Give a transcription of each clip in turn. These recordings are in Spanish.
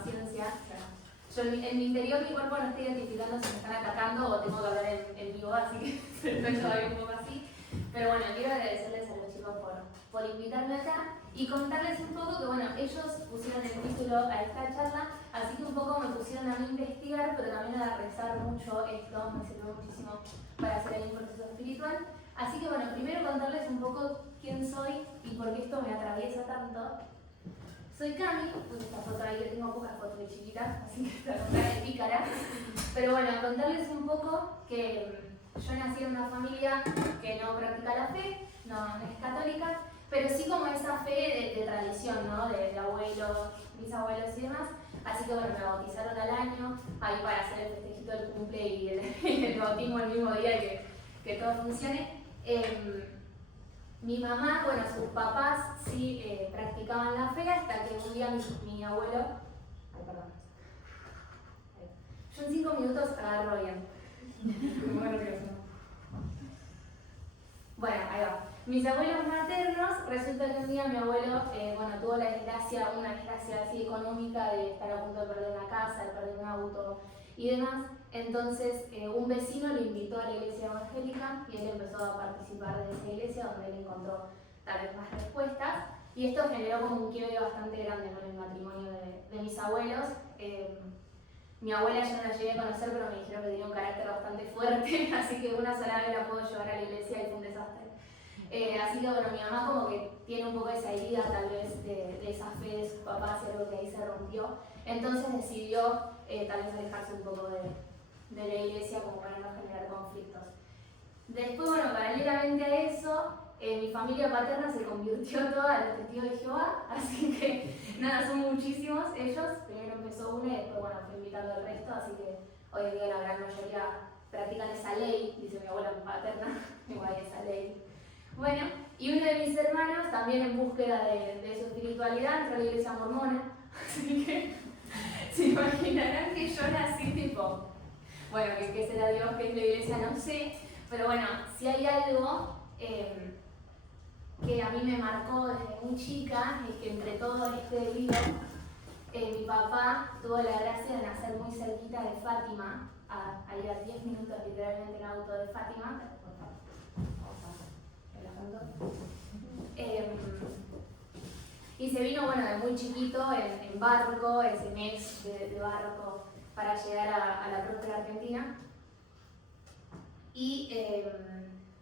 paciencia. Yo en mi interior, mi cuerpo no está identificando si me están atacando o tengo que hablar en vivo, así que estoy todavía un poco así. Pero bueno, quiero agradecerles a los chicos por invitarme acá y contarles un poco que, bueno, ellos pusieron el título a esta charla, así que un poco me pusieron a mí a investigar, pero también a rezar mucho esto, me sirvió muchísimo para hacer ahí un proceso espiritual. Así que bueno, primero contarles un poco quién soy y por qué esto me atraviesa tanto. Soy Cami, puse esta foto ahí, que tengo pocas fotos de chiquita, así que está con cara de pícara. Pero bueno, contarles un poco que yo nací en una familia que no practica la fe, no es católica, pero sí como esa fe de tradición, ¿no? De abuelos, bisabuelos y demás. Así que bueno, me bautizaron al año, ahí para hacer el festejito del cumple y el bautismo el mismo día y que todo funcione. Mi mamá, bueno, sus papás sí practicaban la fe hasta que un día mi abuelo... Ay, perdón. Yo en 5 minutos agarro bien. Bueno, ahí va. Mis abuelos maternos, resulta que un día mi abuelo, tuvo una desgracia así económica de estar a punto de perder una casa, de perder un auto y demás. Entonces, un vecino lo invitó a la iglesia evangélica y él empezó a participar de esa iglesia donde él encontró tal vez más respuestas. Y esto generó como un quiebre bastante grande con el matrimonio de mis abuelos. Mi abuela yo no la llegué a conocer, pero me dijeron que tenía un carácter bastante fuerte, así que una sola vez la puedo llevar a la iglesia y fue un desastre. Así que bueno, mi mamá como que tiene un poco esa herida tal vez de esa fe de sus papás y algo que ahí se rompió. Entonces decidió tal vez alejarse un poco de la iglesia como para no generar conflictos. Después, bueno, paralelamente a eso, mi familia paterna se convirtió toda a los testigos de Jehová, así que nada, son muchísimos ellos. Primero empezó uno y después, bueno, fui invitando al resto, así que hoy en día la gran mayoría practican esa ley, dice mi abuela paterna, igual esa ley. Bueno, y uno de mis hermanos, también en búsqueda de su espiritualidad, entró a la iglesia mormona, así que se imaginarán que yo nací tipo, bueno, que será Dios, que es la iglesia, no sé, pero bueno, si hay algo que a mí me marcó desde muy chica, es que entre todo este lío, mi papá tuvo la gracia de nacer muy cerquita de Fátima, ahí a 10 minutos literalmente en auto de Fátima. Y se vino, bueno, de muy chiquito en barco, ese mes de barco para llegar a la próspera Argentina. Y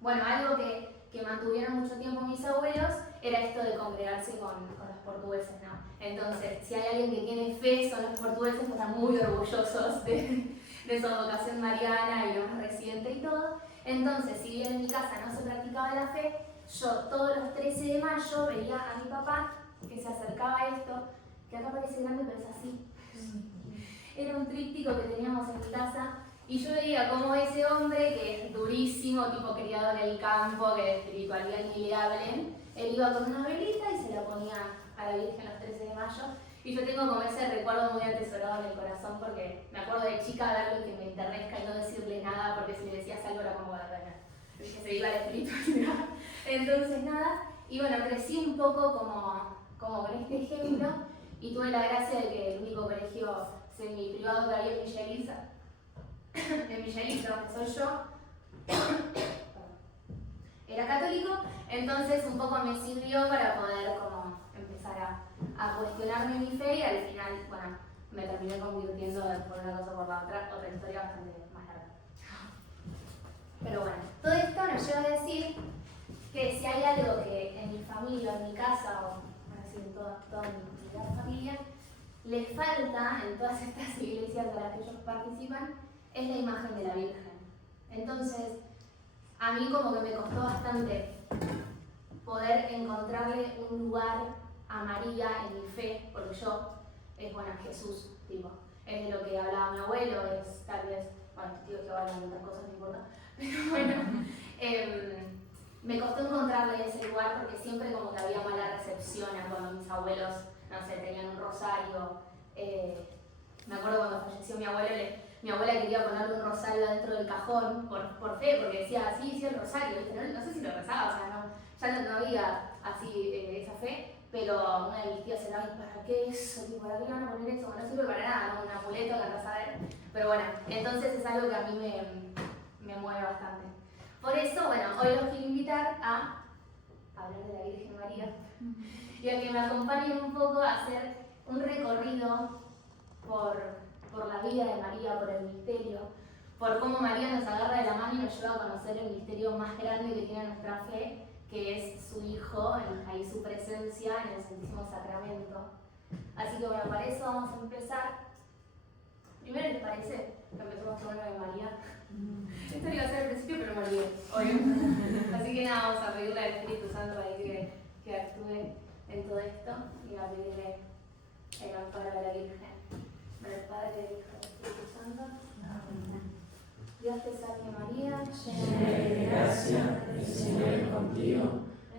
bueno, algo que mantuvieron mucho tiempo mis abuelos era esto de congregarse con los portugueses, ¿no? Entonces, si hay alguien que tiene fe, son los portugueses, que están muy orgullosos de su vocación mariana y lo más reciente y todo. Entonces, si bien en mi casa no se practicaba la fe, yo todos los 13 de mayo veía a mi papá que se acercaba a esto, que acá parece grande pero es así. Era un tríptico que teníamos en mi casa y yo veía cómo ese hombre, que es durísimo, tipo criado en el campo, que de espiritualidad ni le hablen, él iba con una velita y se la ponía a la Virgen los 13 de mayo. Y yo tengo como ese recuerdo muy atesorado en el corazón porque me acuerdo de chica verlo y que me enternezca y no decirle nada porque si le decías algo era como que se iba la espiritualidad. Entonces nada, y bueno, crecí un poco como con este ejemplo y tuve la gracia de que el único colegio semi-privado que había en Villaliza, donde soy yo, era católico, entonces un poco me sirvió para poder como empezar a cuestionarme mi fe y al final, bueno, me terminé convirtiendo por una cosa por la otra historia bastante más larga. Pero bueno, todo esto nos lleva a decir que si hay algo que en mi familia, en mi casa, o así en toda mi gran familia, les falta en todas estas iglesias a las que ellos participan, es la imagen de la Virgen. Entonces, a mí como que me costó bastante poder encontrarle un lugar a María en mi fe, porque yo es, bueno, Jesús, tipo, es de lo que hablaba mi abuelo, es tal vez, bueno, tío que hablan de otras cosas, no importa, pero bueno, me costó encontrarle ese lugar porque siempre como que había mala recepción a cuando mis abuelos, no sé, tenían un rosario. Me acuerdo cuando falleció mi abuelo, mi abuela quería ponerle un rosario dentro del cajón por fe, porque decía, sí, el rosario, ¿viste? No sé si lo rezaba, o sea, ya no había así esa fe, pero una de mis tías era, ¿para qué eso? ¿Para qué van a poner eso? No sirve para nada, ¿no? Un amuleto que andás a ver. Pero bueno, entonces es algo que a mí me mueve bastante. Por eso, bueno, hoy los quiero invitar a hablar de la Virgen María y a que me acompañen un poco a hacer un recorrido por la vida de María, por el misterio, por cómo María nos agarra de la mano y nos lleva a conocer el misterio más grande que tiene nuestra fe, que es su Hijo, ahí su presencia en el Santísimo Sacramento. Así que bueno, para eso vamos a empezar. Primero, ¿les parece que empecemos con una de María? Esto iba a ser al principio, pero me olvidé, obvio. Así que nada, vamos a pedirle al Espíritu Santo ahí que actúe en todo esto y a pedirle el amparo a la Virgen. Del Padre, del Hijo y del Espíritu Santo. Amén. Dios te salve María, llena de gracia, el Señor es contigo.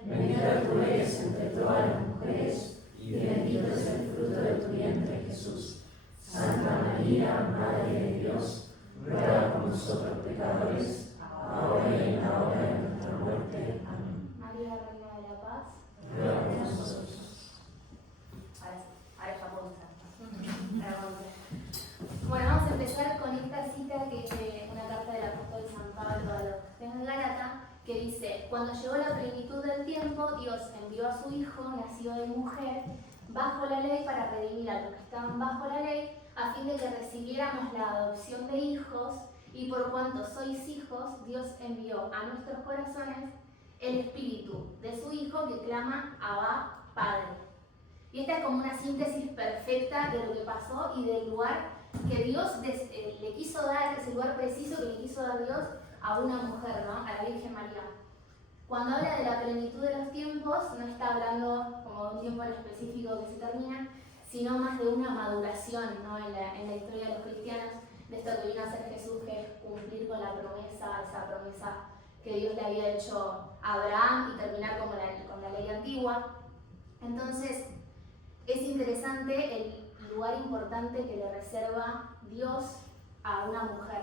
Bendita tú eres entre todas las mujeres y bendito es el fruto de tu vientre, Jesús. Santa María, Madre de Dios, ruega por nosotros pecadores, ahora y en la hora de nuestra muerte. Amén. María, Reina de la Paz, ruega por nosotros. Ahora ya puedo empezar. Bueno, vamos a empezar con esta cita que es de una carta del apóstol San Pablo a los que estén en Gálata, que dice: cuando llegó la plenitud del tiempo, Dios envió a su Hijo, nacido de mujer, bajo la ley, para redimir a los que estaban bajo la ley, a fin de que recibiéramos la adopción de hijos, y por cuanto sois hijos, Dios envió a nuestros corazones el Espíritu de su Hijo que clama Abba, Padre. Y esta es como una síntesis perfecta de lo que pasó y del lugar que Dios le quiso dar, ese lugar preciso que le quiso dar Dios a una mujer, ¿no? A la Virgen María. Cuando habla de la plenitud de los tiempos, no está hablando como de un tiempo en específico que se termina, sino más de una maduración, ¿no? en la historia de los cristianos, de esto que vino a hacer Jesús, que es cumplir con la promesa, esa promesa que Dios le había hecho a Abraham y terminar con la ley antigua. Entonces, es interesante el lugar importante que le reserva Dios a una mujer,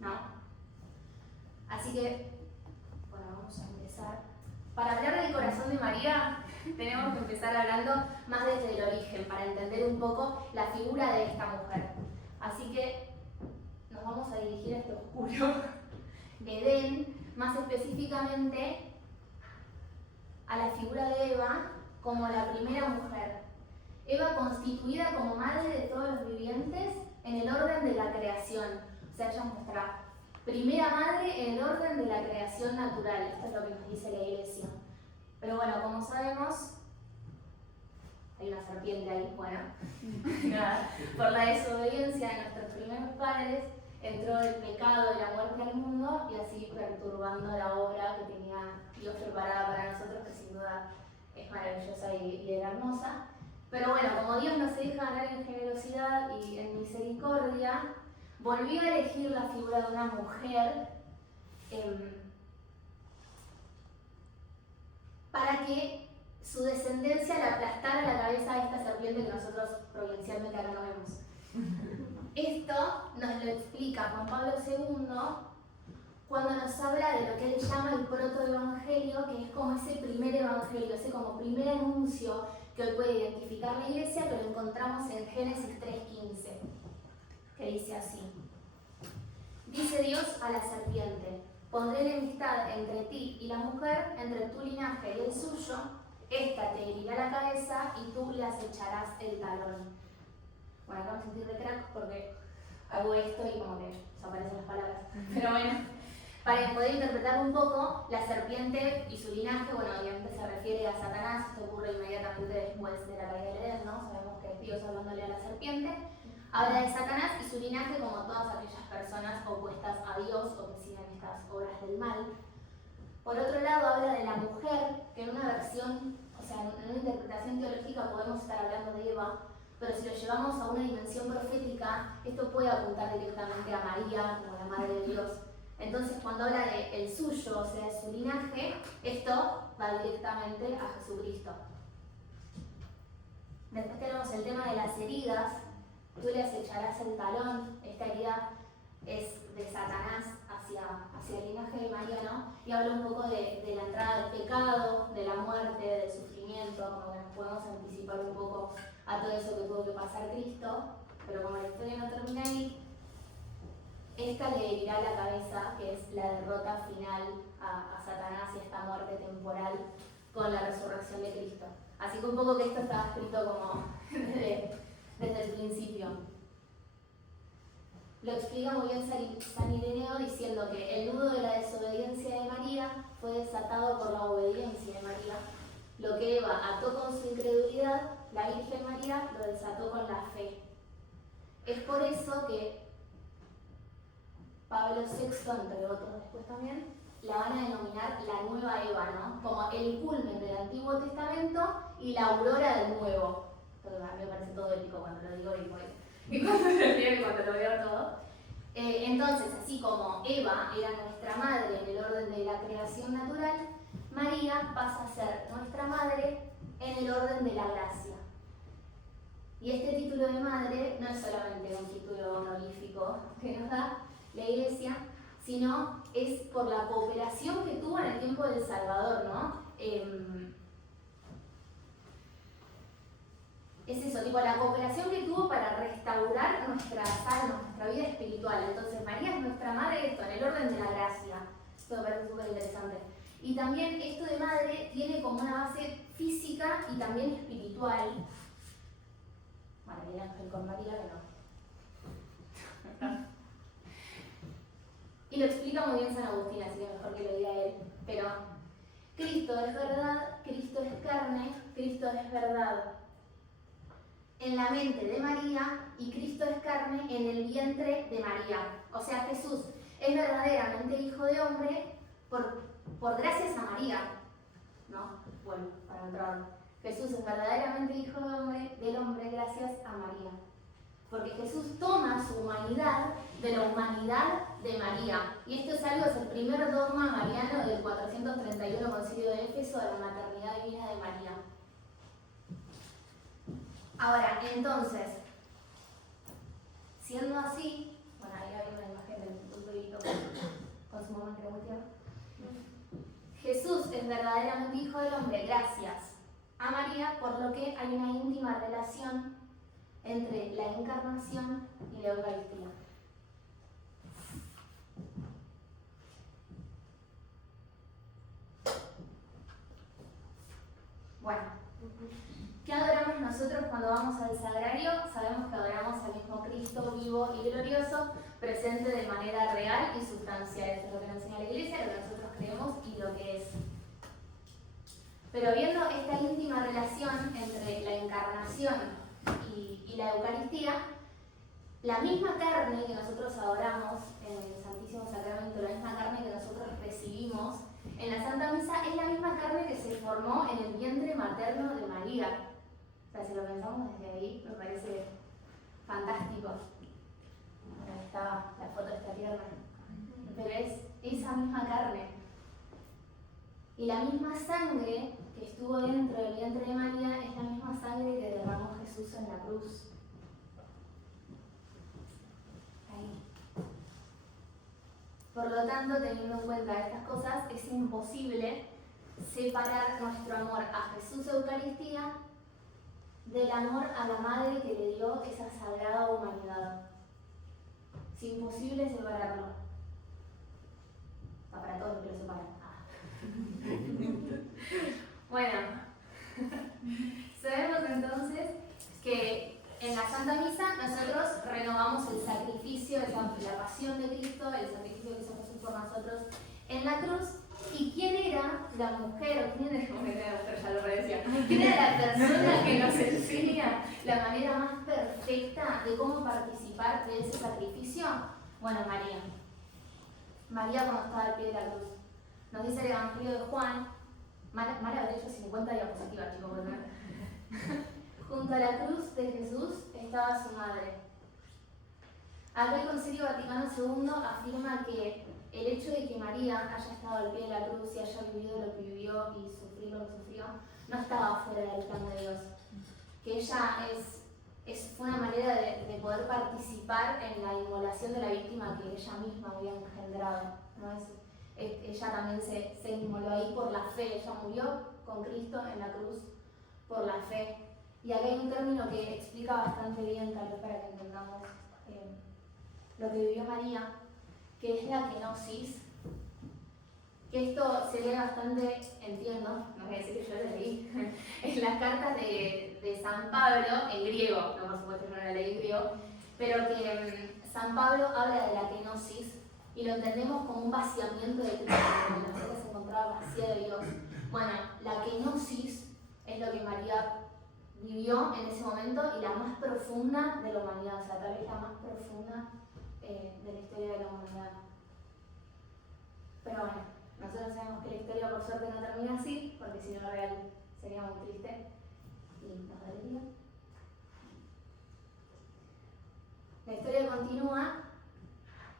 ¿no? Así que, bueno, vamos a empezar. Para hablar del corazón de María, tenemos que empezar hablando más desde el origen, para entender un poco la figura de esta mujer. Así que nos vamos a dirigir a este oscuro Edén, más específicamente a la figura de Eva como la primera mujer. Eva constituida como madre de todos los vivientes en el orden de la creación. O sea, ella es nuestra primera madre en el orden de la creación natural. Esto es lo que nos dice la Iglesia. Pero bueno, como sabemos, hay una serpiente ahí, bueno. Nada, por la desobediencia de nuestros primeros padres, entró el pecado y la muerte al mundo y así perturbando la obra que tenía Dios preparada para nosotros, que sin duda es maravillosa y hermosa. Pero bueno, como Dios no se deja ganar en generosidad y en misericordia, volvió a elegir la figura de una mujer para que su descendencia le aplastara la cabeza a esta serpiente que nosotros provincialmente acá no vemos. Esto nos lo explica Juan Pablo II cuando nos habla de lo que él llama el protoevangelio, que es como ese primer evangelio, ese como primer anuncio que hoy puede identificar la Iglesia, que lo encontramos en Génesis 3:15, que dice así: dice Dios a la serpiente: pondré enemistad entre ti y la mujer, entre tu linaje y el suyo, esta te herirá la cabeza y tú le acecharás el talón. Bueno, acá me sentí de crack porque hago esto y como que desaparecen las palabras. Pero bueno, para poder interpretar un poco, la serpiente y su linaje, bueno, obviamente se refiere a Satanás. Esto ocurre inmediatamente después de la caída del Edén, ¿no? Sabemos que es Dios hablándole a la serpiente. Habla de Satanás y su linaje como todas aquellas personas opuestas a Dios o que siguen estas obras del mal. Por otro lado, habla de la mujer, que en una versión, o sea, en una interpretación teológica podemos estar hablando de Eva, pero si lo llevamos a una dimensión profética, esto puede apuntar directamente a María como la Madre de Dios. Entonces, cuando habla de el suyo, o sea, de su linaje, esto va directamente a Jesucristo. Después tenemos el tema de las heridas. Tú le acecharás el talón. Esta herida es de Satanás hacia el linaje de María, ¿no? Y habla un poco de la entrada del pecado, de la muerte, del sufrimiento, como que nos podemos anticipar un poco a todo eso que tuvo que pasar Cristo, pero como la historia no termina ahí, esta le herirá la cabeza, que es la derrota final a Satanás y esta muerte temporal con la resurrección de Cristo. Así que un poco que esto estaba escrito como desde el principio. Lo explica muy bien San Ireneo diciendo que el nudo de la desobediencia de María fue desatado por la obediencia de María. Lo que Eva ató con su incredulidad, la Virgen María lo desató con la fe. Es por eso que Pablo VI, entre otros después también, la van a denominar la nueva Eva, ¿no? Como el culmen del Antiguo Testamento y la aurora del Nuevo. Esto a mí me parece todo épico cuando lo digo y cuando lo leo y cuando lo veo todo. Entonces, así como Eva era nuestra madre en el orden de la creación natural, María pasa a ser nuestra madre en el orden de la gracia. Y este título de madre no es solamente un título honorífico que nos da la Iglesia, sino es por la cooperación que tuvo en el tiempo del Salvador, ¿no? Es eso, tipo la cooperación que tuvo para restaurar nuestras almas, nuestra vida espiritual. Entonces María es nuestra madre, esto, en el orden de la gracia. Esto me parece súper interesante. Y también esto de madre tiene como una base física y también espiritual. Bueno, el ángel con María, que no. Y lo explica muy bien San Agustín, así que mejor que lo diga él. Pero Cristo es verdad, Cristo es carne, Cristo es verdad en la mente de María y Cristo es carne en el vientre de María. O sea, Jesús es verdaderamente hijo de hombre por gracias a María. ¿No? Bueno, para entrar. Jesús es verdaderamente hijo del hombre gracias a María. Porque Jesús toma su humanidad de la humanidad de María. Y esto es algo, es el primer dogma mariano del 431 Concilio de Éfeso de la maternidad divina de María. Ahora, entonces, siendo así, bueno, ahí hay una imagen del bebito con su mamá que era muy tierna. Jesús es verdaderamente hijo del hombre gracias a María, por lo que hay una íntima relación entre la encarnación y la Eucaristía. Bueno, ¿qué adoramos nosotros cuando vamos al sagrario? Sabemos que adoramos al mismo Cristo vivo y glorioso, presente de manera real y sustancial. Esto es lo que nos enseña la Iglesia, lo que nosotros creemos y lo que es. Pero viendo esta íntima relación entre la encarnación y la Eucaristía, la misma carne que nosotros adoramos en el Santísimo Sacramento, la misma carne que nosotros recibimos en la Santa Misa, es la misma carne que se formó en el vientre materno de María. O sea, si lo pensamos desde ahí, me parece fantástico. Ahí está la foto de esta tierra. Pero es esa misma carne. Y la misma sangre que estuvo dentro del vientre de María es la misma sangre que derramó Jesús en la cruz. Ahí. Por lo tanto, teniendo en cuenta estas cosas, es imposible separar nuestro amor a Jesús Eucaristía del amor a la Madre que le dio esa sagrada humanidad. Es imposible separarlo. Está para todos los que lo separan. Bueno, sabemos entonces que en la Santa Misa nosotros renovamos el sacrificio, la pasión de Cristo, el sacrificio que hizo Jesús por nosotros en la cruz. ¿Y quién era la mujer? ¿Quién era la mujer? Ya lo redecía. ¿Quién era la persona que nos enseña la manera más perfecta de cómo participar de ese sacrificio? Bueno, María. María cuando estaba al pie de la cruz. Nos dice el Evangelio de Juan, Mara habría hecho 50 diapositivas, chicos, por ver. Junto a la cruz de Jesús estaba su madre. Acá el Concilio Vaticano II afirma que el hecho de que María haya estado al pie de la cruz y haya vivido lo que vivió y sufrido lo que sufrió, no estaba fuera del plan de Dios. Que ella es fue una manera de poder participar en la inmolación de la víctima que ella misma había engendrado, ¿no? Ella también se inmoló ahí por la fe, ella murió con Cristo en la cruz por la fe. Y acá hay un término que explica bastante bien, tal vez para que entendamos lo que vivió María, que es la kenosis, que esto se lee bastante, entiendo, no voy a decir que yo lo leí, en las cartas de San Pablo, en griego, no por supuesto yo no la leí en griego, pero que San Pablo habla de la kenosis y lo entendemos como un vaciamiento de Cristo, donde la gente se encontraba vacía de Dios. Bueno, la kenosis es lo que María vivió en ese momento y la más profunda de la humanidad, o sea, tal vez la más profunda de la historia de la humanidad. Pero bueno, nosotros sabemos que la historia por suerte no termina así, porque si no real sería muy triste y nos dolería. La historia continúa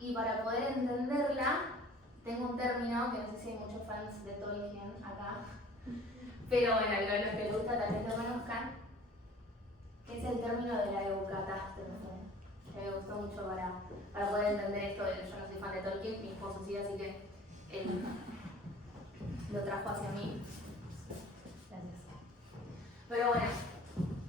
y para poder entenderla tengo un término que no sé si hay muchos fans de Tolkien acá, pero bueno, a los que les gusta tal vez lo conozcan, que es el término de la eucatástrofe, que me gustó mucho para poder entender esto. Yo no soy fan de Tolkien, mi esposo sí, así que él lo trajo hacia mí. Gracias. Pero bueno,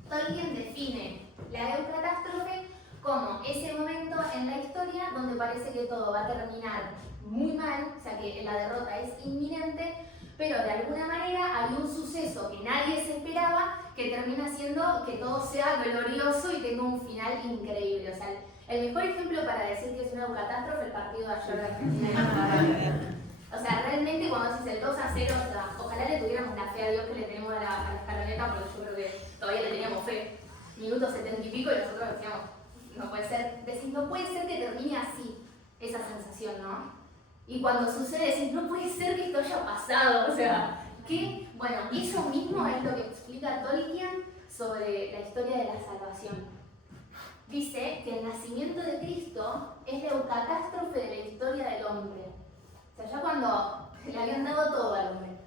Tolkien define la eucatástrofe como ese momento en la historia donde parece que todo va a terminar muy mal, o sea que la derrota es inminente, pero de alguna manera hay un suceso que nadie se esperaba que termina haciendo que todo sea glorioso y tenga un final increíble. O sea, el mejor ejemplo para decir que es una catástrofe es el partido de ayer de Argentina. O sea, realmente cuando decís el 2-0, o sea, ojalá le tuviéramos la fe a Dios que le tenemos a la escaloneta, porque yo creo que todavía le teníamos fe. Minuto 70 y pico y nosotros decíamos, no puede ser, decís, no puede ser que termine así, esa sensación, ¿no? Y cuando sucede decís, no puede ser que esto haya pasado, o sea, ¿qué? Bueno, y eso mismo es lo que explica Tolkien sobre la historia de la salvación. Dice que el nacimiento de Cristo es la eucatástrofe de la historia del hombre. O sea, ya cuando le habían dado todo al hombre,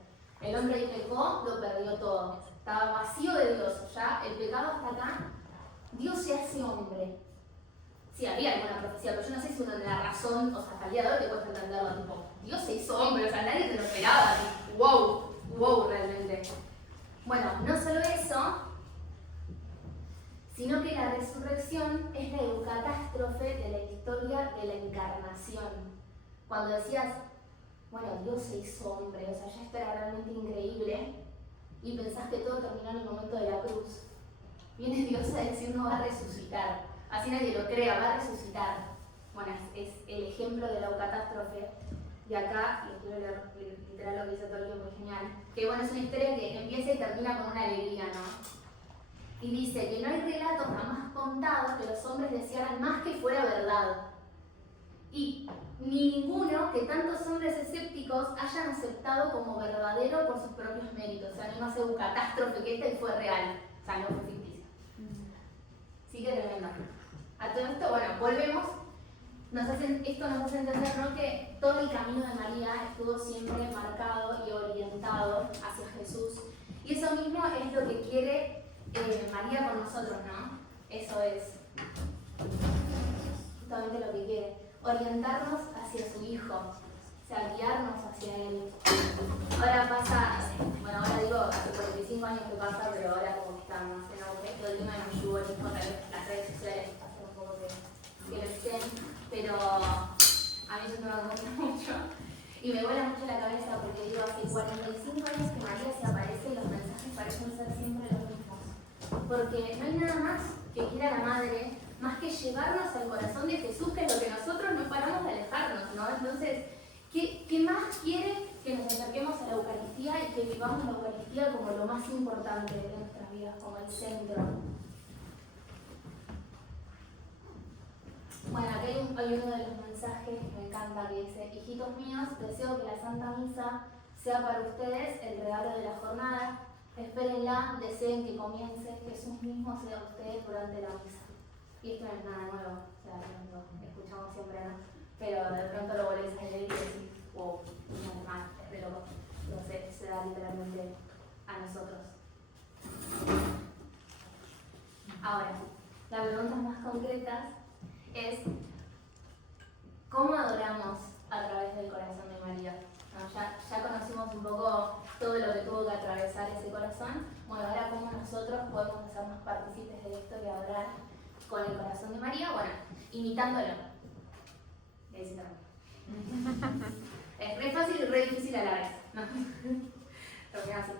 el hombre pecó, lo perdió todo. Estaba vacío de Dios, ya el pecado hasta acá, Dios se hace hombre. Sí, había alguna profecía, pero yo no sé si uno tiene la razón, o sea, hasta el día de hoy te puedes entenderlo, tipo, Dios se hizo hombre, o sea, nadie te lo esperaba, así, wow, realmente. Bueno, no solo eso, sino que la resurrección es la eucatástrofe de la historia de la encarnación. Cuando decías, bueno, Dios se hizo hombre, o sea, ya esto era realmente increíble, y pensás que todo terminó en el momento de la cruz. Viene Dios a decir, no va a resucitar. Así nadie lo crea, va a resucitar. Bueno, es el ejemplo de la eucatástrofe. Y acá, les quiero leer literal lo que dice Tolkien, muy genial. Que bueno, es una historia que empieza y termina con una alegría, ¿no? Y dice que no hay relatos jamás contados que los hombres desearan más que fuera verdad. Y ni ninguno que tantos hombres escépticos hayan aceptado como verdadero por sus propios méritos. O sea, no hay más eucatástrofe que esta y fue real. O sea, no fue ficticia. Sí que tremendo. A todo esto, bueno, volvemos. Esto nos hace entender, ¿no?, que todo el camino de María estuvo siempre marcado y orientado hacia Jesús. Y eso mismo es lo que quiere María con nosotros, ¿no? Eso es justamente lo que quiere. Orientarnos hacia su Hijo. O sea, guiarnos hacia Él. Ahora pasa, bueno, ahora digo, hace 45 años que pasa, pero ahora como que está más en auge. Todo el tema de los yugorismo, tal vez las redes sociales, hace un poco que lo estén, pero a mí eso me gusta mucho. Y me vuela mucho la cabeza porque digo, hace 45 años que María se aparece y los mensajes parecen ser siempre los mismos. Porque no hay nada más que quiera la Madre, más que llevarnos al corazón de Jesús, que es lo que nosotros no paramos de alejarnos, ¿no? Entonces, ¿qué más quiere que nos acerquemos a la Eucaristía y que vivamos la Eucaristía como lo más importante de nuestras vidas, como el centro? Bueno, aquí hay uno de los mensajes que me encanta, que dice: hijitos míos, deseo que la Santa Misa sea para ustedes el regalo de la jornada. Espérenla, deseen que comience, Jesús mismo sea ustedes durante la misa. Y esto no es nada nuevo, o sea, lo escuchamos siempre, ¿no? Pero de pronto lo volvés a leer y decís, wow, no es más, es de loco. Entonces se da literalmente a nosotros. Ahora, las preguntas más concretas es ¿cómo adoramos a través del corazón de María? ¿No? Ya conocimos un poco todo lo que tuvo que atravesar ese corazón. Bueno, ahora cómo nosotros podemos hacernos partícipes de esto y adorar con el corazón de María, bueno, imitándolo. Es re fácil y re difícil a la vez, ¿no? Así.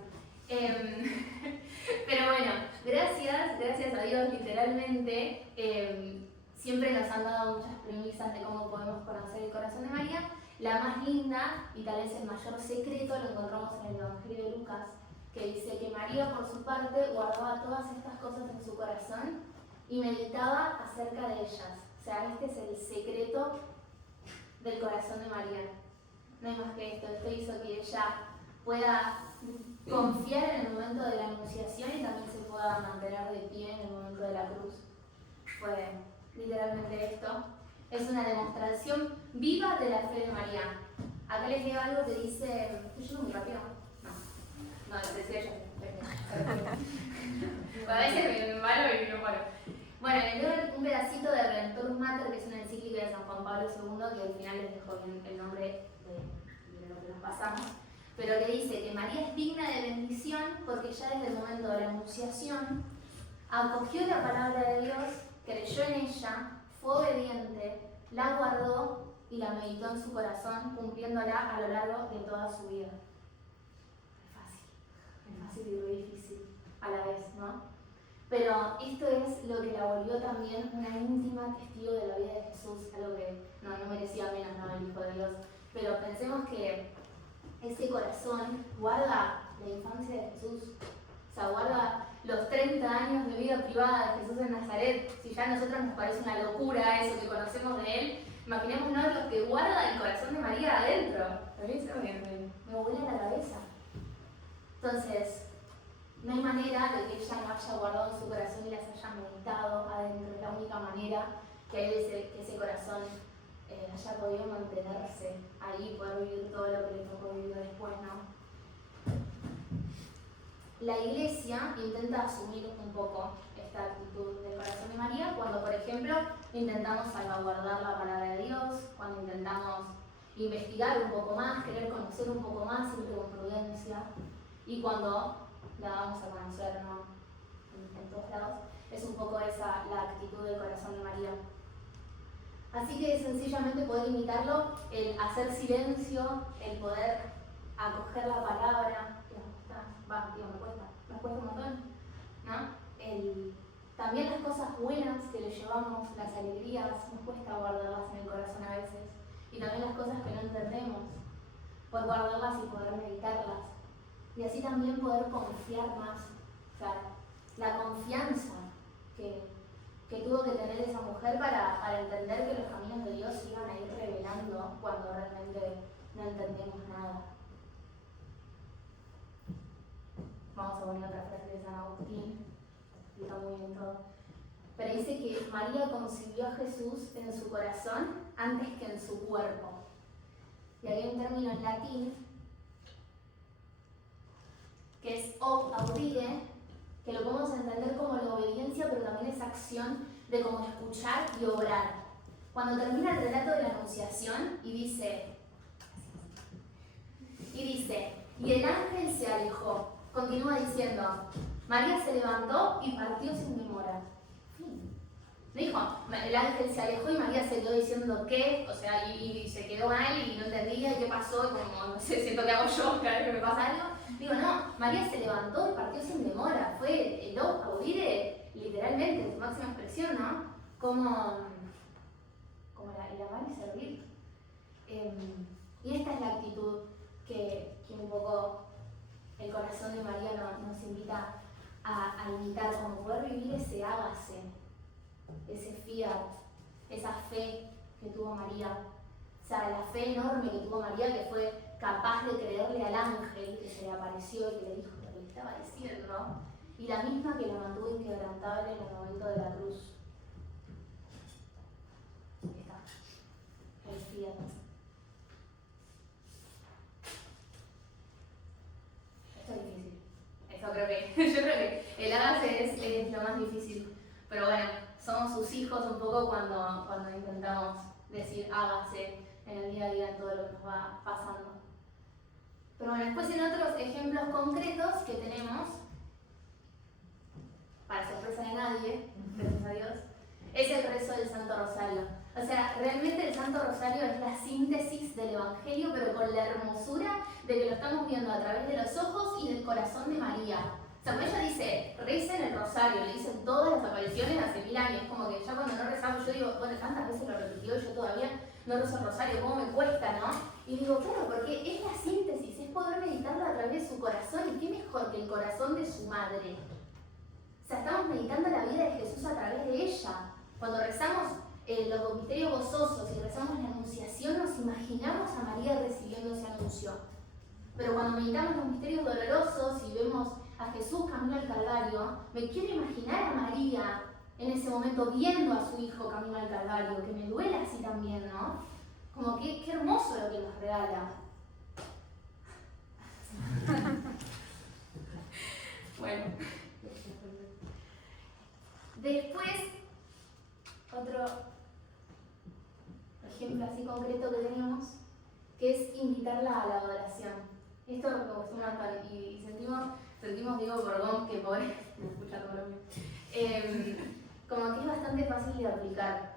Pero bueno, gracias a Dios, literalmente, siempre nos han dado muchas premisas de cómo podemos conocer el corazón de María. La más linda, y tal vez el mayor secreto, lo encontramos en el Evangelio de Lucas, que dice que María, por su parte, guardaba todas estas cosas en su corazón y meditaba acerca de ellas. O sea, este es el secreto del corazón de María. No hay más que esto. Esto hizo que ella pueda confiar en el momento de la anunciación y también se pueda mantener de pie en el momento de la cruz. Fue literalmente esto. Es una demostración viva de la fe de María. Acá les leo algo que dice... ¿Estoy yendo muy rápido? No, lo decía yo. A veces me malo y no paro. Bueno, les leo un pedacito de Redemptorum Mater, que es una encíclica de San Juan Pablo II, que al final les dejo bien el nombre de lo que nos pasamos, pero que dice que María es digna de bendición porque ya desde el momento de la anunciación acogió la palabra de Dios, creyó en ella, fue obediente, la guardó y la meditó en su corazón, cumpliéndola a lo largo de toda su vida. Es fácil y muy difícil a la vez, ¿no? Pero esto es lo que la volvió también una íntima testigo de la vida de Jesús, algo que no merecía menos, ¿no? El Hijo de Dios. Pero pensemos que ese corazón guarda la infancia de Jesús, o sea, guarda los 30 años de vida privada de Jesús en Nazaret. Si ya a nosotros nos parece una locura eso que conocemos de él, imaginémonos lo que guarda el corazón de María adentro. A mí eso me vuela la cabeza. Entonces, no hay manera de que ella no haya guardado en su corazón y las haya meditado adentro. Es la única manera que ese corazón haya podido mantenerse ahí y poder vivir todo lo que le tocó vivir después, ¿no? La Iglesia intenta asumir un poco esta actitud del corazón de María cuando, por ejemplo, intentamos salvaguardar la palabra de Dios, cuando intentamos investigar un poco más, querer conocer un poco más, siempre con prudencia, y cuando la vamos a conocer, ¿no? En todos lados, es un poco esa la actitud del corazón de María. Así que sencillamente poder imitarlo, el hacer silencio, el poder acoger la palabra, que nos cuesta un montón, ¿no? También las cosas buenas que le llevamos, las alegrías, nos cuesta guardarlas en el corazón a veces, y también las cosas que no entendemos, poder guardarlas y poder meditarlas. Y así también poder confiar más, o sea, la confianza que tuvo que tener esa mujer para entender que los caminos de Dios se iban a ir revelando cuando realmente no entendemos nada. Vamos a poner otra frase de San Agustín, explica muy bien todo. Pero dice que María concibió a Jesús en su corazón antes que en su cuerpo. Y aquí hay un término en latín que es ob audire, que lo podemos entender como la obediencia, pero también esa acción de como escuchar y obrar. Cuando termina el relato de la Anunciación y dice, y el ángel se alejó, continúa diciendo, María se levantó y partió sin demora. No dijo, el ángel se alejó y María se quedó diciendo qué, o sea, y se quedó mal y no entendía qué pasó, como, no sé, siento que hago yo cada vez que me pasa algo. Digo, no, María se levantó y partió sin demora, fue el audire literalmente en su máxima expresión, ¿no? Como el amar y servir. Y esta es la actitud que un poco el corazón de María nos invita a imitar, como poder vivir ese hágase, ese fiat, esa fe que tuvo María, o sea, la fe enorme que tuvo María, que fue capaz de creerle al ángel que se le apareció y que le dijo lo que le estaba diciendo, y la misma que la mantuvo inquebrantable en el momento de la cruz. Está, el fiat. Esto es difícil. Yo creo que el hágase es lo más difícil, pero bueno, somos sus hijos un poco cuando intentamos decir hágase en el día a día en todo lo que nos va pasando. Pero bueno, después en otros ejemplos concretos que tenemos, para sorpresa de nadie, gracias a Dios, es el rezo del Santo Rosario. O sea, realmente el Santo Rosario es la síntesis del Evangelio, pero con la hermosura de que lo estamos viendo a través de los ojos y del corazón de María. O sea, cuando ella dice, recen el Rosario, le dicen todas las apariciones hace 1000 años, como que ya cuando no rezamos, yo digo, bueno, tantas veces lo repitió y yo todavía no rezo el Rosario, ¿cómo me cuesta, no? Y digo, claro, porque es la síntesis, es poder meditarlo a través de su corazón, y qué mejor que el corazón de su madre. O sea, estamos meditando la vida de Jesús a través de ella. Cuando rezamos los misterios gozosos y rezamos la Anunciación, nos imaginamos a María recibiendo ese anuncio. Pero cuando meditamos los misterios dolorosos y vemos a Jesús camino al Calvario, me quiero imaginar a María en ese momento viendo a su hijo camino al Calvario, que me duele así también, ¿no? Como que qué hermoso lo que nos regala. Bueno. Después, otro ejemplo así concreto que tenemos, que es invitarla a la adoración. Esto lo acostumbramos y sentimos digo, perdón, que pobre, me escucha todo lo mío. Como que es bastante fácil de aplicar.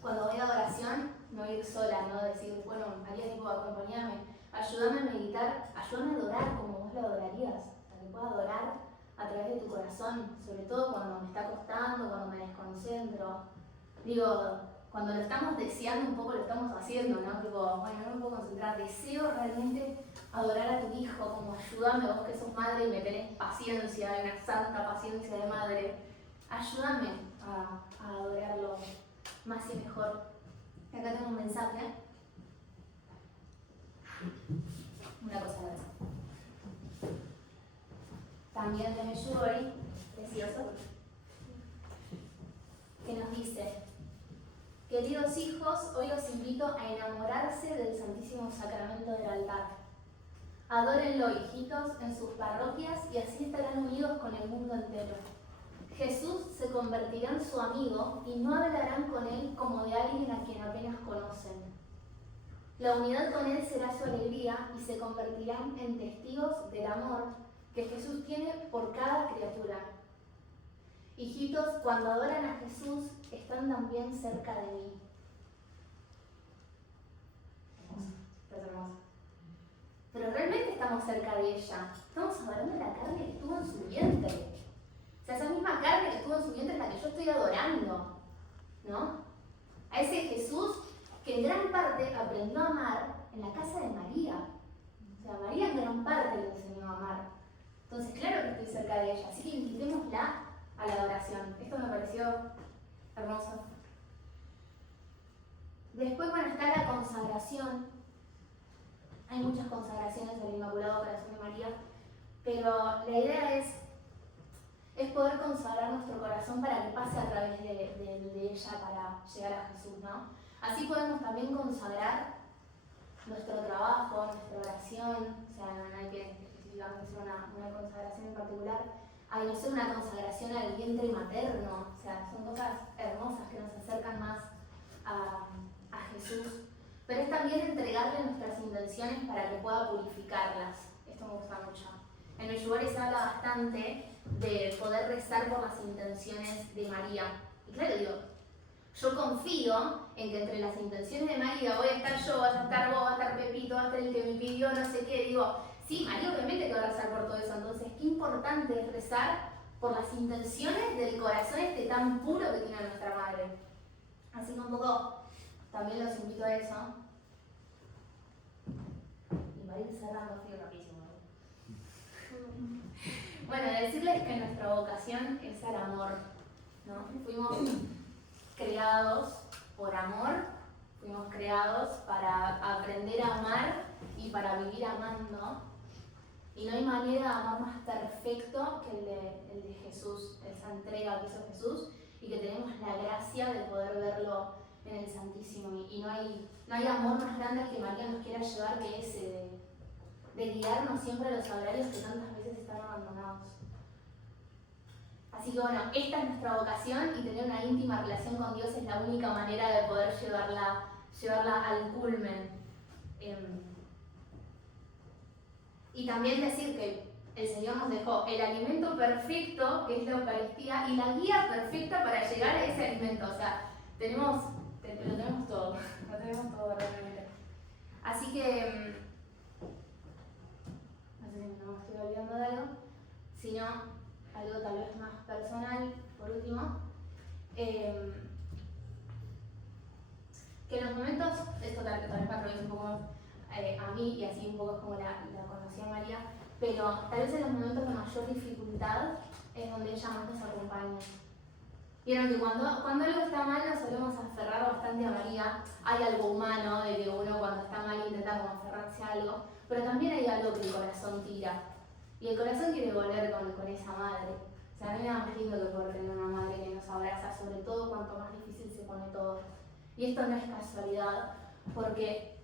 Cuando voy a adoración, no ir sola, no decir, bueno, María, tipo, acompáñame, ayúdame a meditar, ayúdame a adorar como vos lo adorarías, para que pueda adorar a través de tu corazón, sobre todo cuando me está costando, cuando me desconcentro. Digo, cuando lo estamos deseando un poco lo estamos haciendo, ¿no? Tipo, bueno, no me puedo concentrar, deseo realmente adorar a tu hijo, como ayúdame vos que sos madre y me tenés paciencia, una santa paciencia de madre, ayúdame a adorarlo más y mejor. Acá tengo un mensaje. Una cosa de eso. También de Medjugorje, precioso, que nos dice: queridos hijos, hoy os invito a enamorarse del Santísimo Sacramento del altar. Adórenlo, hijitos, en sus parroquias y así estarán unidos con el mundo entero. Jesús se convertirá en su amigo y no hablarán con él como de alguien a quien apenas conocen. La unidad con él será su alegría y se convertirán en testigos del amor que Jesús tiene por cada criatura. Hijitos, cuando adoran a Jesús, están también cerca de mí. Hermoso. Pero realmente estamos cerca de ella. Estamos adorando la carne que estuvo en su vientre. O sea, esa misma carne que estuvo en su vientre es la que yo estoy adorando, ¿no? A ese Jesús que en gran parte aprendió a amar en la casa de María. O sea, María en gran parte le enseñó a amar. Entonces, claro que estoy cerca de ella, así que invitémosla a la adoración. Esto me pareció hermoso. Después, bueno, está la consagración. Hay muchas consagraciones del Inmaculado Corazón de María, pero la idea es poder consagrar nuestro corazón para que pase a través de ella para llegar a Jesús, ¿no? Así podemos también consagrar nuestro trabajo, nuestra oración. O sea, no hay que especificar una consagración en particular. Hay, no sé, una consagración al vientre materno. O sea, son cosas hermosas que nos acercan más a Jesús. Pero es también entregarle nuestras intenciones para que pueda purificarlas. Esto me gusta mucho. En Medjugorje se habla bastante de poder rezar por las intenciones de María. Y claro, digo, yo confío en que entre las intenciones de María voy a estar yo, vas a estar vos, va a estar Pepito, va a estar el que me pidió, no sé qué. Digo, sí, María obviamente que va a rezar por todo eso. Entonces, qué importante es rezar por las intenciones del corazón este tan puro que tiene nuestra madre. Así que un poco también los invito a eso. Y va a ir cerrando así rapidísimo. Bueno, decirles que nuestra vocación es al amor, ¿no? Fuimos creados por amor, fuimos creados para aprender a amar y para vivir amando. Y no hay manera de amar más perfecto que el de Jesús, esa entrega que hizo Jesús, y que tenemos la gracia de poder verlo en el Santísimo. Y no hay amor más grande al que María nos quiera llevar que ese de guiarnos siempre a los sagrarios que tantas veces están abandonados. Así que bueno, esta es nuestra vocación y tener una íntima relación con Dios es la única manera de poder llevarla al culmen. Y también decir que el Señor nos dejó el alimento perfecto, que es la Eucaristía, y la guía perfecta para llegar a ese alimento. O sea, lo tenemos todo, lo tenemos todo realmente. Así que, no sé si no me estoy olvidando de algo, sino algo tal vez más personal, por último. Que en los momentos, esto tal vez me aprovecho un poco a mí y así un poco es como la conocí a María, pero tal vez en los momentos de mayor dificultad es donde ella más nos acompaña. Vieron que cuando algo está mal nos solemos aferrar bastante a María. Hay algo humano de que uno cuando está mal intenta como aferrarse a algo, pero también hay algo que el corazón tira. Y el corazón quiere volver con esa madre. O sea, no hay nada más lindo que poder tener una madre que nos abraza, sobre todo cuanto más difícil se pone todo. Y esto no es casualidad, porque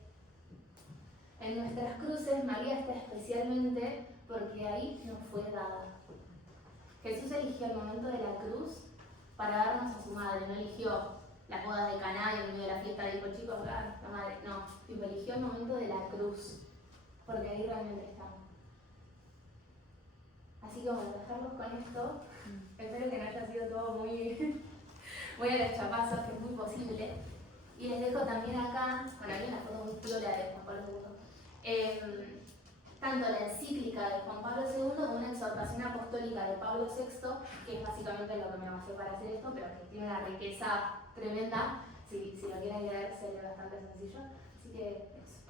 en nuestras cruces María está especialmente porque ahí nos fue dada. Jesús eligió el momento de la cruz para darnos a su madre, no eligió las bodas de Caná y en medio de la fiesta dijo, chicos, la madre, no, eligió el momento de la cruz, porque ahí realmente está. Así que bueno, dejarlos con esto. Espero que no haya sido todo muy a los chapazos, que es muy posible. Y les dejo también acá, bueno, hay una foto muy piola de Juan Pablo II, tanto la encíclica de Juan Pablo II como una exhortación apostólica de Pablo VI, que es básicamente lo que me basé para hacer esto, pero que tiene una riqueza tremenda. Si lo quieren leer, se lee bastante sencillo. Así que eso.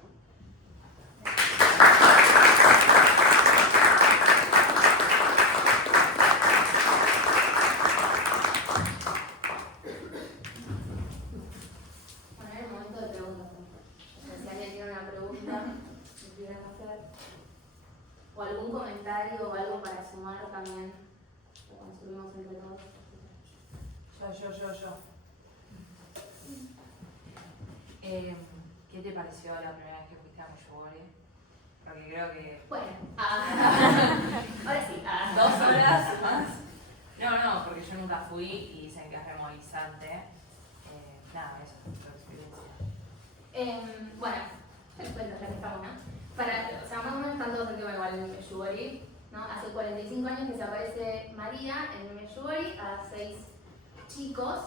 O algún comentario o algo para sumar también, lo construimos entre todos. Yo. ¿Qué te pareció la primera vez que fuiste a Medjugorje? Porque creo que... Bueno, ahora sí. 2 horas más. No, porque yo nunca fui y dicen que es removilizante. Nada, eso es tu experiencia. Bueno, les cuento, ya que estamos, ¿no? O sea, más o menos están todos en tema igual en Medjugorje, ¿no? Hace 45 años que se aparece María en Medjugorje a 6 chicos.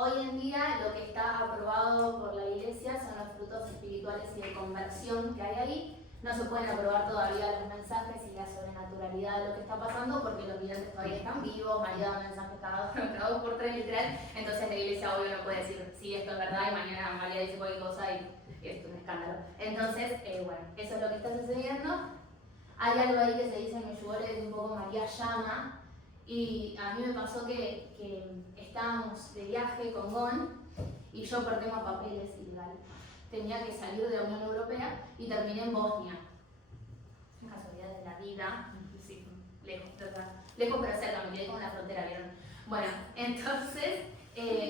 Hoy en día lo que está aprobado por la Iglesia son los frutos espirituales y de conversión que hay ahí. No se pueden aprobar todavía los mensajes y la sobrenaturalidad de lo que está pasando porque los videntes todavía están vivos. María da un mensaje cada 2 por 3 literal, entonces la Iglesia obvio no puede decir sí, esto es verdad y mañana María dice cualquier cosa y esto es un escándalo. Entonces, bueno, eso es lo que está sucediendo. Hay algo ahí que se dice en Medjugorje que un poco María llama, y a mí me pasó que estábamos de viaje con Gon y yo por tema papeles ilegal tenía que salir de la Unión Europea y terminé en Bosnia. Casualidades de la vida, sí, lejos pero cerca, me quedé con la frontera, ¿vieron? Bueno, entonces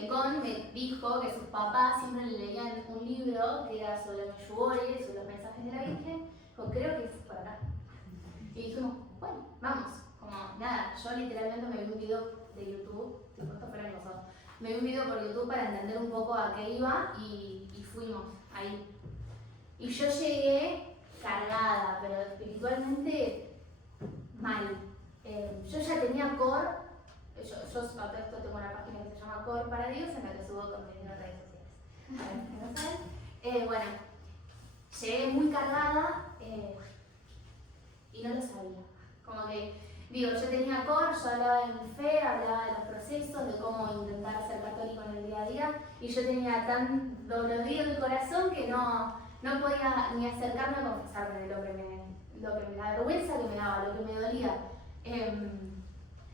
Gon me dijo que sus papás siempre le leían un libro que era sobre Medjugorje, sobre los mensajes de la Virgen. Dijo, creo que es por acá. Y dijimos, bueno, vamos. Como nada, yo literalmente me vi un video de YouTube, tipo, esto fue el año pasado. Me vi un video por YouTube para entender un poco a qué iba y fuimos ahí. Y yo llegué cargada, pero espiritualmente mal. Yo ya tenía core. Yo a todo esto tengo una página que se llama Core para Dios, en la que subo contenido en redes sociales. A ver si no saben. Bueno, llegué muy cargada y no lo sabía. Como que, digo, yo tenía Core, yo hablaba de mi fe, hablaba de los procesos, de cómo intentar ser católico en el día a día, y yo tenía tan dolorido el corazón que no podía ni acercarme a confesarme de la vergüenza que me daba, lo que me dolía.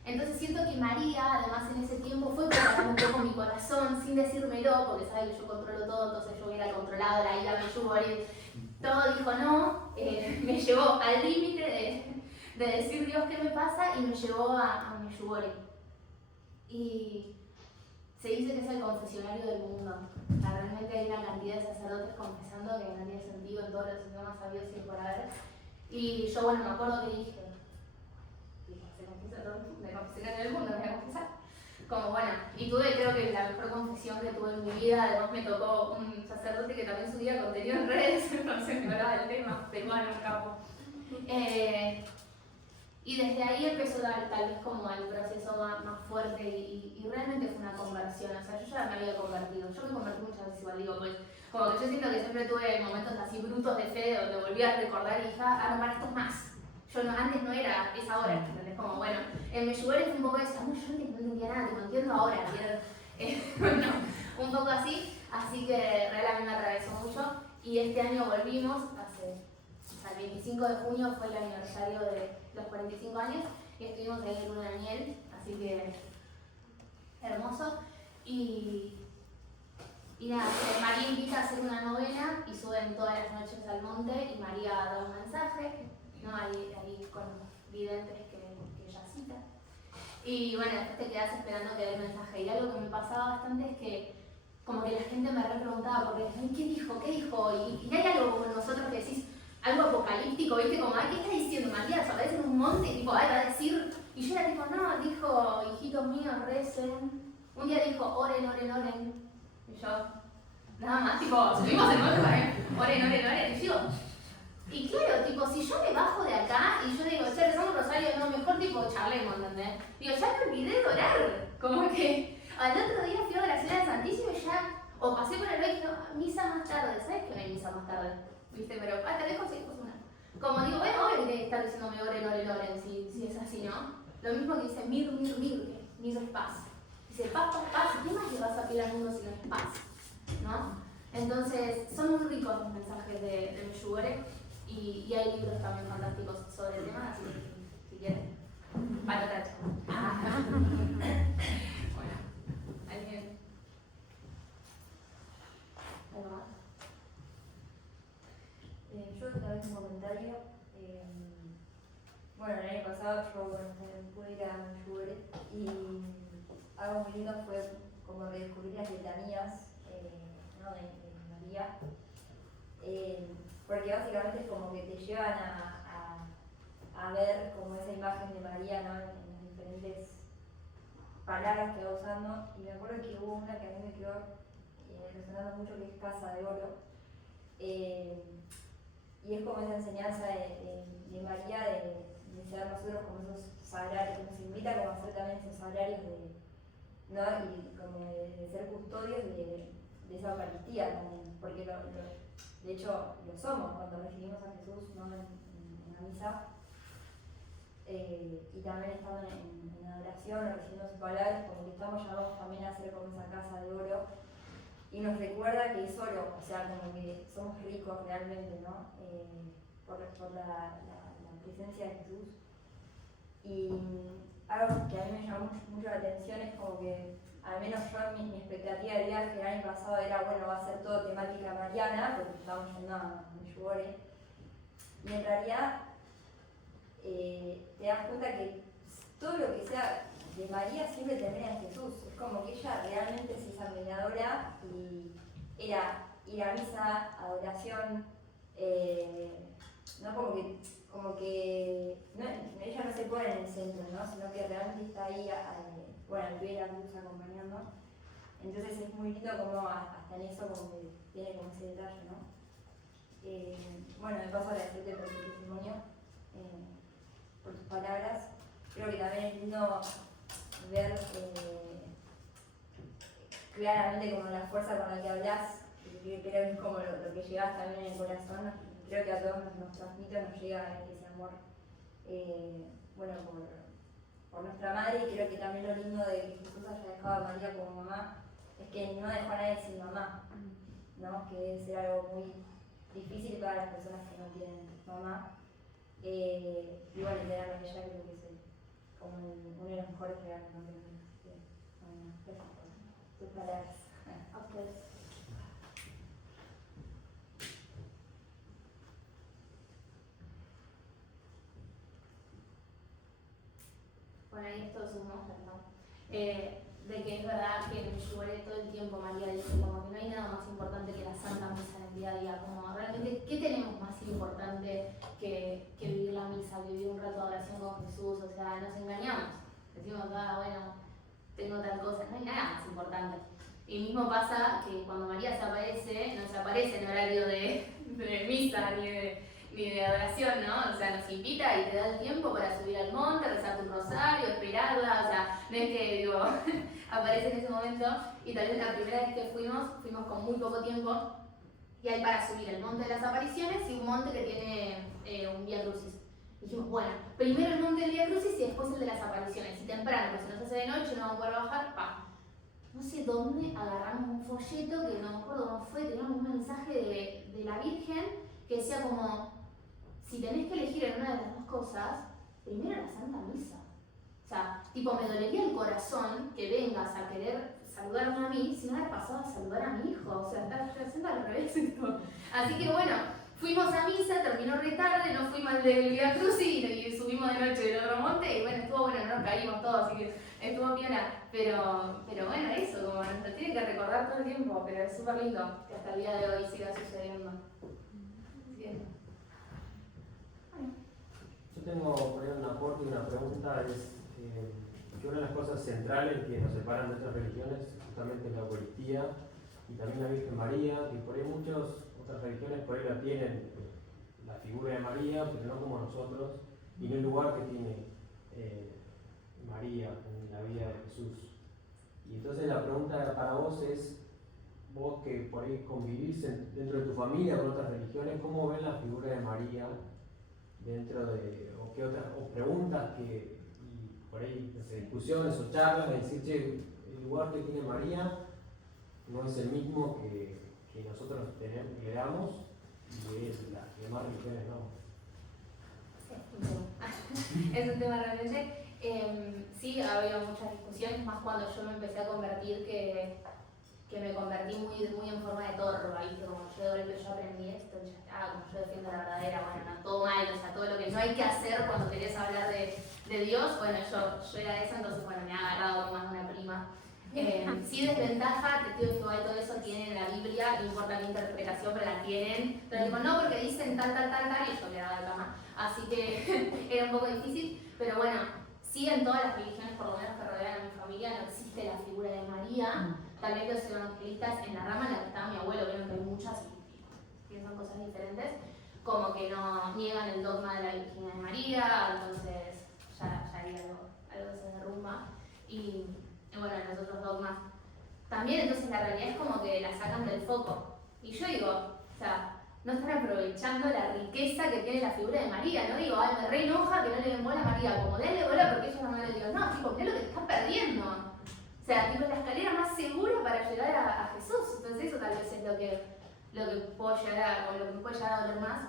Entonces siento que María, además en ese tiempo, fue preparando un poco mi corazón sin decírmelo, porque sabe que yo controlo todo, entonces yo hubiera controlado la ira a Medjugorje. Todo dijo no, me llevó al límite de decir Dios qué me pasa y me llevó a Medjugorje. Y se dice que es el confesionario del mundo. O sea, realmente hay una cantidad de sacerdotes confesando que no tiene sentido en todos los idiomas sabios y por haber. Y yo, bueno, me acuerdo que dije, se confiesa todo, me confesión en el mundo, voy a confesar. Como bueno, y tuve creo que la mejor confesión que tuve en mi vida, además me tocó un sacerdote que también subía contenido en redes, entonces me hablaba del tema, peruano, un capo. Y desde ahí empezó tal vez como el proceso más fuerte y realmente fue una conversión, o sea, yo ya me había convertido, yo me convertí muchas veces igual, digo, pues, como que yo siento que siempre tuve momentos así brutos de fe donde volví a recordar y dije, no, para esto es más. Yo no, antes no era, es ahora, ¿entendés? Como, bueno, en Meyugore fue un poco eso, yo antes no entendía nada, tipo, entiendo ahora, bueno, un poco así que realmente me atravesó mucho y este año volvimos, el 25 de junio fue el aniversario de los 45 años y estuvimos ahí en luna de miel, así que hermoso. Y nada, María invita a hacer una novena y suben todas las noches al monte y María da un mensaje, ¿no? ahí con videntes que ella cita. Y bueno, después te quedas esperando que dé el mensaje. Y algo que me pasaba bastante es que como que la gente me preguntaba, porque ¿qué dijo? Y hay algo como nosotros que decís, algo apocalíptico, ¿viste? Como, ¿qué está diciendo María? ¿Sabes? En un monte, tipo, va a decir. Y yo era tipo, no, dijo, hijitos míos, recen. Un día dijo, oren. Y yo, nada más, tipo, subimos el monte para oren. Y yo, y claro, tipo, si yo me bajo de acá y yo digo, che, rezamos rosario, no, mejor tipo charlemos, ¿entendés? Digo, ya me olvidé de orar. Como que al otro día fui a oración al Santísimo y ya, o pasé por el baile y dije, misa más tarde, ¿sabes que no hay misa más tarde? ¿Viste? Pero te dejo si una. Como digo, bueno, obvio que tiene que estar diciéndome oren, si es así, ¿no? Lo mismo que dice mir, que mir es paz. Dice paz, ¿qué más le vas a pedir al mundo si no es paz? ¿No? Entonces, son muy ricos los mensajes de Meyugore y hay libros también fantásticos sobre el tema, así que si quieren, para atrás. Bueno, ¿alguien? ¿Algo más? Yo otra vez un comentario. Bueno, el año pasado yo pude ir a Meyugore y algo muy lindo fue como redescubrir las letanías, ¿no? de María, porque básicamente es como que te llevan a ver como esa imagen de María, ¿no? en las diferentes palabras que va usando. Y me acuerdo que hubo una que a mí me quedó resonando mucho, que es Casa de Oro. Y es como esa enseñanza de María de ser nosotros como esos sagrarios, que nos invita como a ser también esos sagrarios ¿no? Y como de ser custodios de esa Eucaristía también, porque de hecho lo somos cuando recibimos a Jesús, ¿no? en la misa, y también estando en adoración, recibiendo sus palabras, como que estamos llamados también a ser como esa casa de oro. Y nos recuerda que es oro, o sea, como que somos ricos realmente, ¿no? Por la presencia de Jesús. Y algo que a mí me llamó mucho la atención es como que, al menos yo en mi expectativa de viaje el año pasado era, bueno, va a ser todo temática mariana, porque estábamos yendo a Meyugore. Y en realidad te das cuenta que todo lo que sea de María siempre termina en Jesús. Es como que ella realmente es esa mediadora y era ir a misa, adoración, ¿no? Como que no, ella no se pone en el centro, ¿no? Sino que realmente está ahí al pie de la cruz acompañando. Entonces es muy lindo como hasta en eso como que tiene como ese detalle, ¿no? Bueno, me paso a agradecerte por tu testimonio, por tus palabras. Creo que también es lindo ver claramente como la fuerza con la que hablas, que creo que es como lo que llevas también en el corazón. Creo que a todos nos transmite, nos llega ese amor, bueno, por nuestra madre, y creo que también lo lindo de que Jesús haya dejado a María como mamá es que no dejó a nadie sin mamá, ¿no? Que debe ser algo muy difícil para las personas que no tienen mamá. Y bueno, tenerla a ella creo que es como uno de los mejores regalos, ¿no? Bueno, gracias por tus palabras. A ustedes. Bueno, ahí esto sumamos, ¿no? De que es verdad que en Meyugore todo el tiempo María dice como que no hay nada más importante que la Santa Misa en el día a día, como realmente, ¿qué tenemos más importante que vivir la misa, vivir un rato de oración con Jesús? O sea, nos engañamos. decimos, bueno, tengo tal cosa, no hay nada más importante. Y mismo pasa que cuando María se aparece, no se aparece en horario de misa ni de adoración, ¿no? O sea, nos invita y te da el tiempo para subir al monte, rezar tu rosario, esperarla, o sea, no es que, digo, aparece en ese momento. Y tal vez la primera vez que fuimos con muy poco tiempo, y hay para subir el monte de las apariciones y un monte que tiene un Vía Crucis. Dijimos, bueno, primero el monte del Vía Crucis y después el de las apariciones. Y temprano, pues se nos hace de noche, no vamos a poder bajar, pa. No sé dónde agarramos un folleto que no me acuerdo cómo fue, teníamos un mensaje de la Virgen que decía como, si tenés que elegir en una de las dos cosas, primero la Santa Misa. O sea, tipo, me dolería el corazón que vengas a querer saludarme a mí si no haber pasado a saludar a mi hijo. O sea, estás haciendo al revés esto. Así que bueno, fuimos a misa, terminó re tarde, nos fuimos al de Vía Crucis y subimos de noche del otro monte y bueno, estuvo bueno, nos caímos todos, así que estuvo piola. Pero bueno, eso, como nos lo tienen que recordar todo el tiempo, pero es súper lindo que hasta el día de hoy siga sucediendo. Yo tengo por ahí un aporte y una pregunta, es que una de las cosas centrales que nos separan de otras religiones es justamente la Eucaristía y también la Virgen María, que por ahí muchas otras religiones por ahí la tienen, la figura de María, pero no como nosotros, y no el lugar que tiene María en la vida de Jesús. Y entonces la pregunta para vos es, vos que por ahí convivís dentro de tu familia con otras religiones, ¿cómo ves la figura de María dentro de, o qué otras, o preguntas que, y por ahí, no sé, discusiones o charlas, de decir, che, el lugar que tiene María no es el mismo que nosotros tenemos, le damos, y las demás religiones no. Es un tema realmente. Sí, ha habido muchas discusiones, más cuando yo me empecé a convertir, que me convertí muy en forma de torro, ahí que como yo de golpe yo aprendí esto, y ya está, como yo defiendo la verdadera, bueno, no, todo mal, o sea, todo lo que no hay que hacer cuando querés hablar de Dios, bueno, yo era esa, entonces bueno, me ha agarrado más una prima. Sí, desventaja, Testigo de Jehová y todo eso tienen la Biblia, no importa la interpretación, pero la tienen. Pero digo, no, porque dicen tal, y yo quedaba de cama. Así que era un poco difícil, pero bueno, sí en todas las religiones, por lo menos que rodean a mi familia, no existe la figura de María. Tal vez los evangelistas en la rama en la que estaba mi abuelo, vieron que hay muchas y piensan cosas diferentes, como que no niegan el dogma de la Virginidad de María, entonces ya hay algo que se derrumba. Y bueno, los otros dogmas también, entonces la realidad es como que la sacan del foco. Y yo digo, o sea, no están aprovechando la riqueza que tiene la figura de María, no digo, ay, me re enoja que no le den bola a María, como denle bola porque ella es la madre de Dios. No, tipo, ¿qué es lo que te estás perdiendo? O sea, tipo, la escalera más segura para llegar a Jesús. Entonces eso tal vez es lo que puedo llegar o lo que me puede llegar a doler más.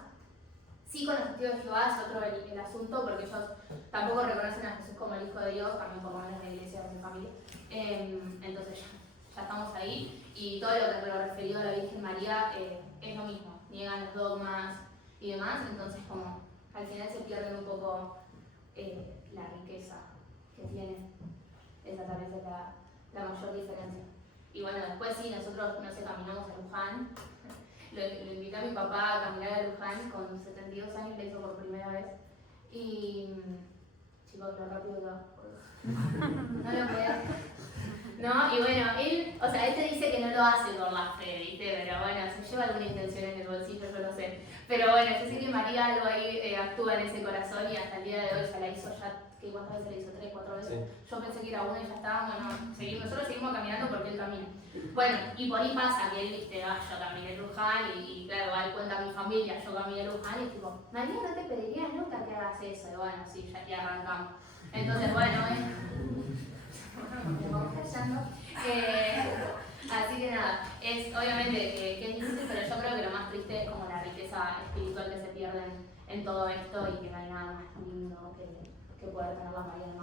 Sí, con los testigos de Jehová es otro el asunto, porque ellos tampoco reconocen a Jesús como el Hijo de Dios, también por lo menos en la iglesia de mi familia. Entonces ya estamos ahí, y todo lo referido a la Virgen María es lo mismo, niegan los dogmas y demás, entonces como al final se pierde un poco la riqueza que tiene. Esa tal vez es la mayor diferencia. Y bueno, después sí, nosotros, no sé, caminamos a Luján. Lo invité a mi papá a caminar a Luján con 72 años, lo hizo por primera vez. Y chicos, lo rápido que va. No lo podía. No, y bueno, él te dice que no lo hace por la fe, ¿viste? Pero bueno, se lleva alguna intención en el bolsillo, yo lo sé. Pero bueno, yo sé que María algo ahí actúa en ese corazón y hasta el día de hoy ya la hizo ya. ¿Cuántas veces le hizo? ¿3, 4 veces? Sí. Yo pensé que era una y ya estaba, bueno, nosotros seguimos caminando porque él camina. Bueno, y por ahí pasa que él, viste, yo caminé Luján y claro, él cuenta a mi familia, yo caminé Luján y tipo, María, no te pediría nunca que hagas eso. Y bueno, sí, ya arrancamos. Entonces, bueno, me vamos callando. Así que nada, es obviamente que es difícil, pero yo creo que lo más triste es como la riqueza espiritual que se pierde en todo esto y que no hay nada más lindo que poder tener la María de